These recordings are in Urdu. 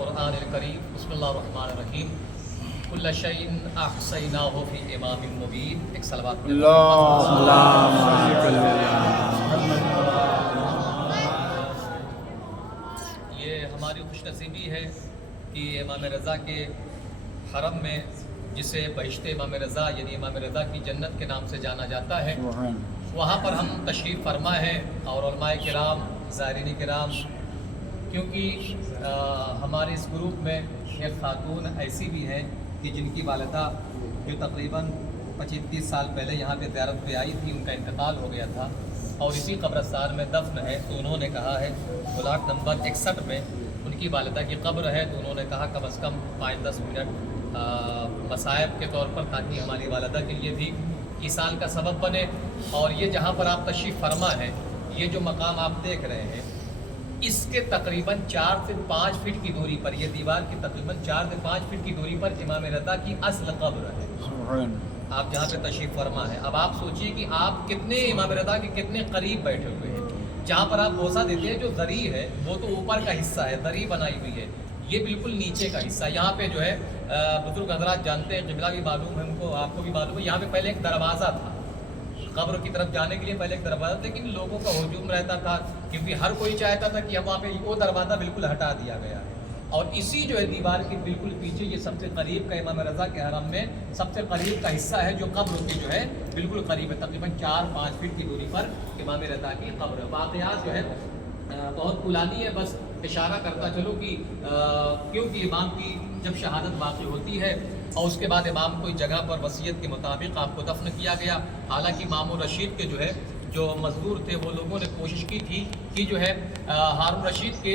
قرآن الکریم بسم اللہ الرحمن الرحیم کل شیء احصیناہ فی امام مبین. ایک صلوات پڑھیں. یہ ہماری خوش نصیبی ہے کہ امام رضا کے حرم میں جسے بہشت امام رضا یعنی امام رضا کی جنت کے نام سے جانا جاتا ہے، وہاں پر ہم تشریف فرما ہے اور علماء کرام، زائرین کرام، کیونکہ ہمارے اس گروپ میں ایک خاتون ایسی بھی ہیں کہ جن کی والدہ جو تقریباً 25-30 سال پہلے یہاں پہ زیارت پہ آئی تھی، ان کا انتقال ہو گیا تھا اور اسی قبرستان میں دفن ہے. تو انہوں نے کہا ہے پلاٹ نمبر 61 میں ان کی والدہ کی قبر ہے، تو انہوں نے کہا کم از کم 5-10 منٹ مصائب کے طور پر، تاکہ ہماری والدہ کے لیے بھی ایصال کا سبب بنے. اور یہ جہاں پر آپ تشریف فرما ہے، یہ جو مقام آپ دیکھ رہے ہیں، اس کے تقریباً 4 سے 5 فٹ کی دوری پر، یہ دیوار کی تقریباً 4 سے 5 فٹ کی دوری پر امام رضا کی اصل قبر ہے. آپ جہاں پہ تشریف فرما ہے، اب آپ سوچئے کہ آپ کتنے امام رضا کے کتنے قریب بیٹھے ہوئے ہیں. جہاں پر آپ بوسہ دیتے ہیں، جو زری ہے وہ تو اوپر کا حصہ ہے، زری بنائی ہوئی ہے، یہ بالکل نیچے کا حصہ. یہاں پہ جو ہے بزرگ حضرات جانتے ہیں، قبلہ بھی معلوم ہے ان کو، آپ کو بھی معلوم ہے، یہاں پہ پہلے ایک دروازہ تھا قبر کی طرف جانے کے لیے، پہلے ایک دروازہ، لیکن لوگوں کا ہجوم رہتا تھا کیونکہ ہر کوئی چاہتا تھا کہ ہم وہاں پہ وہ دروازہ بالکل ہٹا دیا گیا ہے. اور اسی جو ہے دیوار کے بالکل پیچھے یہ سب سے قریب کا امام رضا کے حرم میں سب سے قریب کا حصہ ہے، جو قبر کے جو ہے بالکل قریب ہے، تقریباً 4-5 فٹ کی دوری پر امام رضا کی قبر ہے. واقعات جو ہے بہت پرانی ہے، بس اشارہ کرتا چلو کہ کیونکہ امام کی جب شہادت واقع ہوتی ہے اور اس کے بعد امام کو اس جگہ پر وصیت کے مطابق آپ کو دفن کیا گیا. حالانکہ مامون رشید کے جو ہے جو مزدور تھے، وہ لوگوں نے کوشش کی تھی کہ جو ہے ہارون رشید کے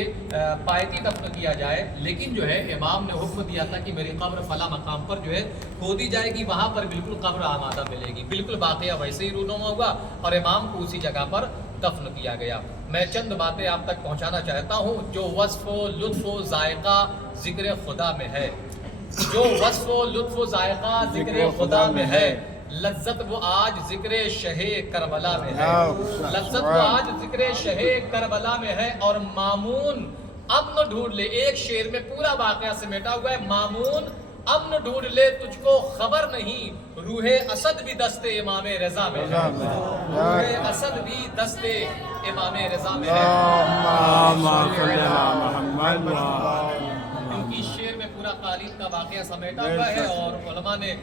پایتی دفن کیا جائے، لیکن جو ہے امام نے حکم دیا تھا کہ میری قبر فلاں مقام پر جو ہے کھودی جائے گی، وہاں پر بالکل قبر آمادہ ملے گی. بالکل واقعہ ویسے ہی رونما ہوا اور امام کو اسی جگہ پر دفن کیا گیا. میں چند باتیں آپ تک پہنچانا چاہتا ہوں جو وصف و لطف و ذائقہ ذکر خدا میں ہے، جو وصف و لطف و ذائقہ ذکر خدا میں ہے. لذت وہ آج ذکر شہ کربلا میں ہے، لذت وہ آج ذکر شہ کربلا میں ہے. اور مامون امن ڈھونڈ لے، ایک شعر میں پورا واقعہ سمیٹا ہوا ہے. مامون امن ڈھونڈ لے، تجھ کو خبر نہیں، روح اسد بھی دست امام رضا میں ہے، روح اسد بھی دست امام رضا میں ہے. کیونکہ شعر میں پورا قالین کا واقعہ سمیٹا ہوا ہے اور علماء نے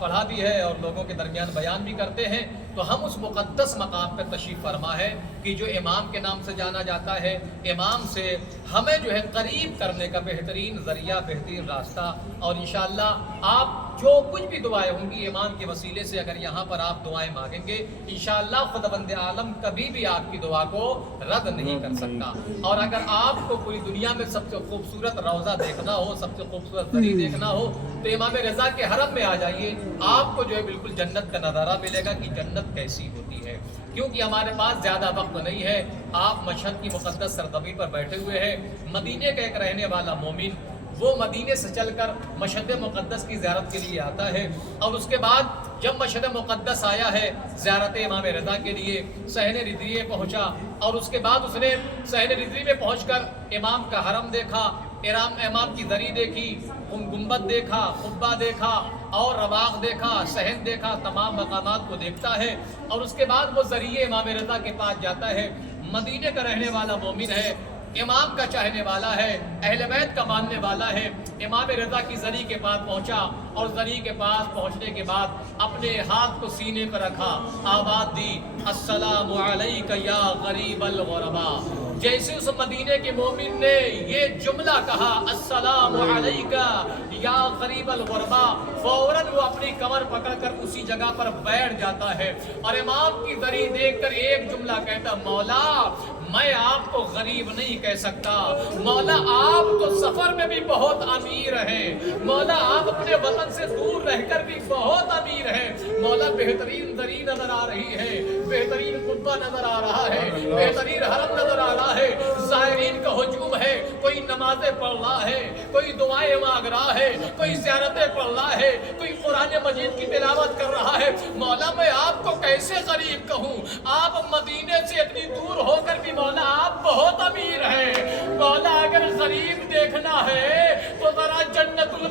پڑھا بھی ہے اور لوگوں کے درمیان بیان بھی کرتے ہیں. تو ہم اس مقدس مقام پہ تشریف فرما ہے کہ جو امام کے نام سے جانا جاتا ہے. امام سے ہمیں جو ہے قریب کرنے کا بہترین ذریعہ، بہترین راستہ. اور انشاءاللہ آپ جو کچھ بھی دعائیں ہوں گی امام کے وسیلے سے، اگر یہاں پر آپ دعائیں مانگیں گے، انشاءاللہ خداوند عالم کبھی بھی آپ کی دعا کو رد نہیں کر سکتا. اور اگر آپ کو پوری دنیا میں سب سے خوبصورت روضہ دیکھنا ہو، سب سے خوبصورت زری دیکھنا ہو، تو امام رضا کے حرم میں آ جائیے. آپ کو جو ہے بالکل جنت کا نظارہ ملے گا کہ جنت کیسی ہوتی ہے. کیونکہ ہمارے پاس زیادہ وقت نہیں ہے. آپ مشہد کی مقدس سرزمین پر بیٹھے ہوئے ہیں. مدینے کا ایک رہنے والا مومن وہ مدینے سے چل کر مشہد مقدس کی زیارت کے لیے آتا ہے، اور اس کے بعد جب مشہد مقدس آیا ہے زیارت امام رضا کے لیے، صحن رضویہ پہنچا، اور اس کے بعد اس نے صحن رضویہ میں پہنچ کر امام کا حرم دیکھا، امام کی زری دیکھی، گنبد دیکھا، قبہ دیکھا اور رواق دیکھا، صحن دیکھا، تمام مقامات کو دیکھتا ہے. اور اس کے بعد وہ ذریعے امام رضا کے پاس جاتا ہے. مدینے کا رہنے والا مومن ہے، امام کا چاہنے والا ہے، اہل بیت کا ماننے والا ہے. امام رضا کی زری کے پاس پہنچا اور زری کے پاس پہنچنے کے بعد اپنے ہاتھ کو سینے پر رکھا، آواز دی، السلام علیک یا غریب الغربا. جیسے اس مدینے کے مومن نے یہ جملہ کہا، السلام علیک یا غریب الغربا، فوراً وہ اپنی کمر پکڑ کر اسی جگہ پر بیٹھ جاتا ہے اور امام کی زری دیکھ کر ایک جملہ کہتا، مولا میں آپ کو غریب نہیں کہہ سکتا، مولا آپ تو سفر میں بھی بہت امیر ہیں، مولا آپ اپنے وطن سے دور رہ کر بھی بہت امیر ہیں، مولا بہترین زری نظر آ رہی ہے، بہترین قبہ نظر آ رہا ہے، بہترین حرم نظر آ رہا ہے، زائرین کا ہجوم ہے، کوئی نمازیں پڑھ رہا ہے، کوئی دعائیں مانگ رہا ہے، کوئی زیارتیں پڑھ رہا ہے، کوئی قرآن مجید کی تلاوت کر رہا ہے. مولا میں آپ کو کیسے غریب کہوں، آپ مدینے سے اتنی دور ہو کر بھی مولا آپ بہت امیر ہیں. مولا اگر غریب دیکھنا ہے